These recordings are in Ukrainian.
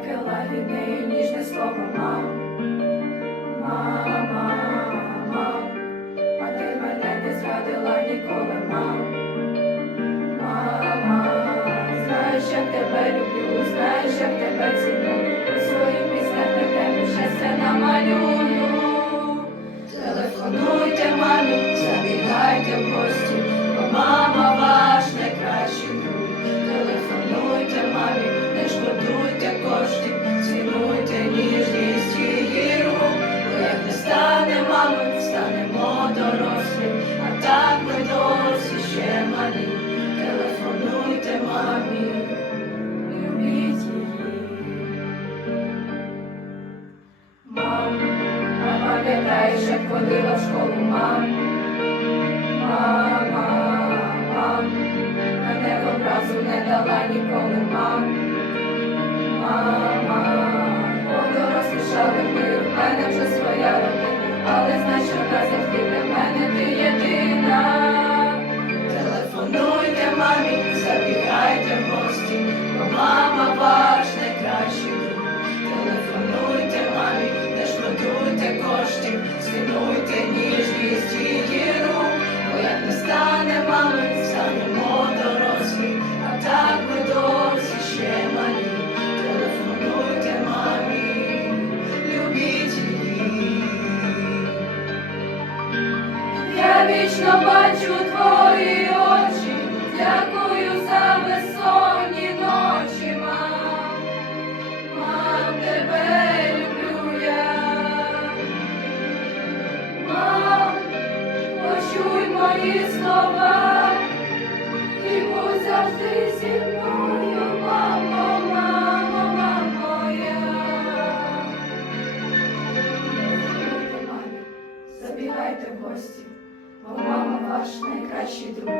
таке лагідне і ніжне слово мам. Мама, мам, а ти мене не зрадила ніколи, мам. Мама, знаєш, як тебе люблю, знаєш, як тебе ціную. Пам'ятаєш, як ходила в школу, мам? Мама, Я вічно бачу твої очі, дякую за безсонні ночі, мам. Мам, тебе люблю я. Мам, почуй мої слова і будь завжди зі мною, мамо, мамо, мамо. Телефонуйте забігайте в гості, ваш найкращий друг.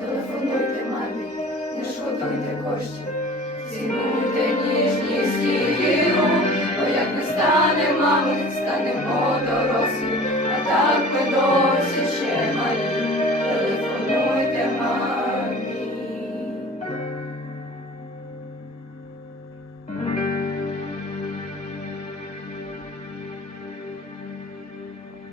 Телефонуйте мамі, не шкодуйте коштів, цінуйте ніжність її рук, бо як не стане мами, станемо так